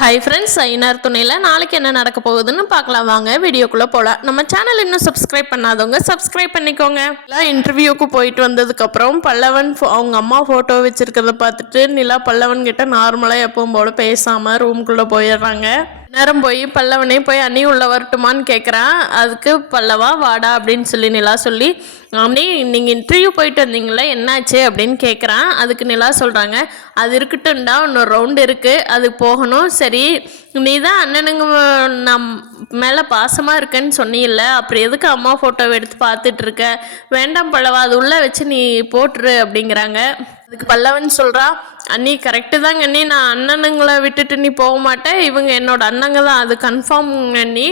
Hi friends, ஐநார் துணையில் நாளைக்கு என்ன நடக்க போகுதுன்னு பார்க்கலாம். வாங்க வீடியோக்குள்ளே போகலாம். நம்ம சேனல் இன்னும் சப்ஸ்கிரைப் பண்ணாதவங்க சப்ஸ்கிரைப் பண்ணிக்கோங்க. இன்டர்வியூக்கு போயிட்டு வந்ததுக்கப்புறம் பல்லவன் அவங்க அம்மா ஃபோட்டோ வச்சுருக்கிறத பார்த்துட்டு நிலா பல்லவன் கிட்ட நார்மலாக எப்பவும் போல பேசாமல் ரூம்குள்ளே போயிடுறாங்க. நேரம் போய் பல்லவனே போய் அண்ணி உள்ள வரட்டுமான்னு கேட்குறான். அதுக்கு பல்லவா வாடா அப்படின்னு சொல்லி நிலா சொல்லி, அண்ணி நீங்கள் இன்டர்வியூ போயிட்டு வந்தீங்களே என்னாச்சு அப்படின்னு கேட்குறான். அதுக்கு நிலா சொல்கிறாங்க, அது இருக்கட்டும்டா, இன்னொரு ரவுண்டு இருக்குது, அது போகணும். சரி, நீ தான் அண்ணனுங்க நம் மேலே பாசமாக இருக்கேன்னு சொன்னில்ல, அப்புறம் எதுக்கு அம்மா ஃபோட்டோவை எடுத்து பார்த்துட்ருக்க? வேண்டாம் பல்லவா, அது உள்ளே வச்சு நீ போட்டுரு அப்படிங்கிறாங்க. அதுக்கு பல்லவன் சொல்கிறா, அண்ணி கரெக்டு தாங்க அண்ணி, நான் அண்ணனுங்களை விட்டுட்டு நீ போக மாட்டேன், இவங்க என்னோட அண்ணங்க தான், அது கன்ஃபார்ம் அண்ணி.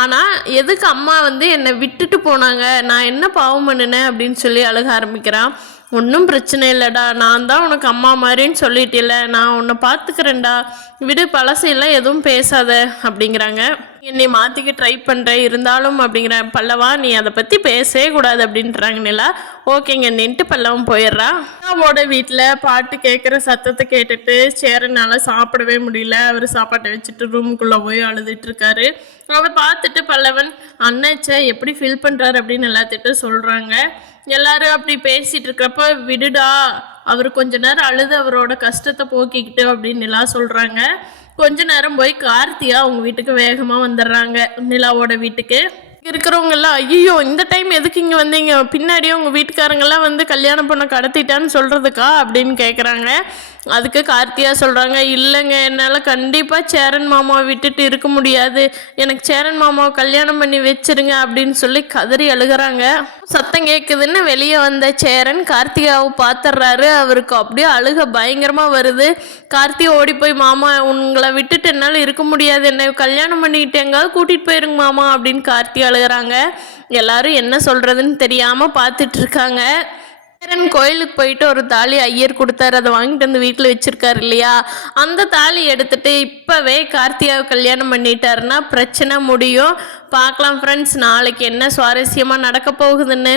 ஆனால் எதுக்கு அம்மா என்னை விட்டுட்டு போனாங்க, நான் என்ன பாவம் பண்ணினேன் அப்படின்னு சொல்லி அழுக ஆரம்பிக்கிறான். ஒன்றும் பிரச்சனை இல்லைடா, நான் தான் உனக்கு அம்மா மாதிரின்னு சொல்லிட்டில்ல, நான் உன்னை பார்த்துக்கிறேன்டா, விடு, பழசையெல்லாம் எதுவும் பேசாத அப்படிங்கிறாங்க. என்னை மாற்றிக்க ட்ரை பண்ணுறேன் இருந்தாலும் அப்படிங்கிற பல்லவா, நீ அதை பற்றி பேசவே கூடாது அப்படின்றாங்க நிலா. ஓகேங்க நின்ட்டு பல்லவன் போயிடுறா. அம்மாவோட வீட்டில் பாட்டு கேட்குற சத்தத்தை கேட்டுட்டு சேரனால சாப்பிடவே முடியல. அவர் சாப்பாட்டை வச்சுட்டு ரூமுக்குள்ளே போய் அழுதுட்டுருக்காரு. அவரை பார்த்துட்டு பல்லவன் அண்ணாச்சை எப்படி ஃபீல் பண்ணுறாரு அப்படின்னு எல்லாத்திட்டும் சொல்கிறாங்க. எல்லாரும் அப்படி பேசிகிட்டு இருக்கிறப்ப, விடுடா, அவர் கொஞ்ச நேரம் அழுது அவரோட கஷ்டத்தை போக்கிக்கிட்டு அப்படின்னு நிலா சொல்கிறாங்க. கொஞ்ச நேரம் போய் கார்த்தியா அவங்க வீட்டுக்கு வேகமாக வந்துடுறாங்க, நிலாவோட வீட்டுக்கு. இருக்கிறவங்கெல்லாம், ஐயோ இந்த டைம் எதுக்கு இங்கே வந்தீங்க, பின்னாடியே உங்கள் வீட்டுக்காரங்கெல்லாம் கல்யாணம் பண்ண கடத்திட்டான்னு சொல்கிறதுக்கா அப்படின்னு கேட்குறாங்க. அதுக்கு கார்த்தியா சொல்கிறாங்க, இல்லைங்க, என்னால் கண்டிப்பாக சேரன் மாமாவை விட்டுட்டு இருக்க முடியாது, எனக்கு சேரன் மாமாவை கல்யாணம் பண்ணி வச்சிருங்க அப்படின்னு சொல்லி கதறி அழுகிறாங்க. சத்தம் கேட்குதுன்னு வெளியே வந்த சேரன் கார்த்திகாவை பார்த்துட்றாரு. அவருக்கு அப்படியே அழுக பயங்கரமாக வருது. கார்த்திகை ஓடி போய், மாமா உங்களை விட்டுட்டு என்னால் இருக்க முடியாது, என்னை கல்யாணம் பண்ணிக்கிட்டு எங்காவது கூட்டிகிட்டு போயிருங்க மாமா அப்படின்னு கார்த்திகை அழுகிறாங்க. எல்லாரும் என்ன சொல்கிறதுன்னு தெரியாமல் பார்த்துட்ருக்காங்க. சேரன் கோயிலுக்கு போயிட்டு ஒரு தாலி ஐயர் கொடுத்தாரு, அதை வாங்கிட்டு வந்து வீட்டில் வச்சுருக்காரு இல்லையா, அந்த தாலி எடுத்துகிட்டு இப்போவே கார்த்திகாவை கல்யாணம் பண்ணிட்டாருன்னா பிரச்சனை முடியும். பார்க்கலாம் ஃப்ரெண்ட்ஸ், நாளைக்கு என்ன சுவாரஸ்யமாக நடக்க போகுதுன்னு.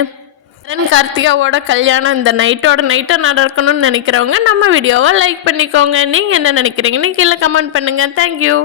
சேரன் கார்த்திகாவோட கல்யாணம் இந்த நைட்டாக நடக்கணும்னு நினைக்கிறவங்க நம்ம வீடியோவை லைக் பண்ணிக்கோங்க. நீங்கள் என்ன நினைக்கிறீங்கன்னு கீழே கமெண்ட் பண்ணுங்கள். தேங்க்யூ.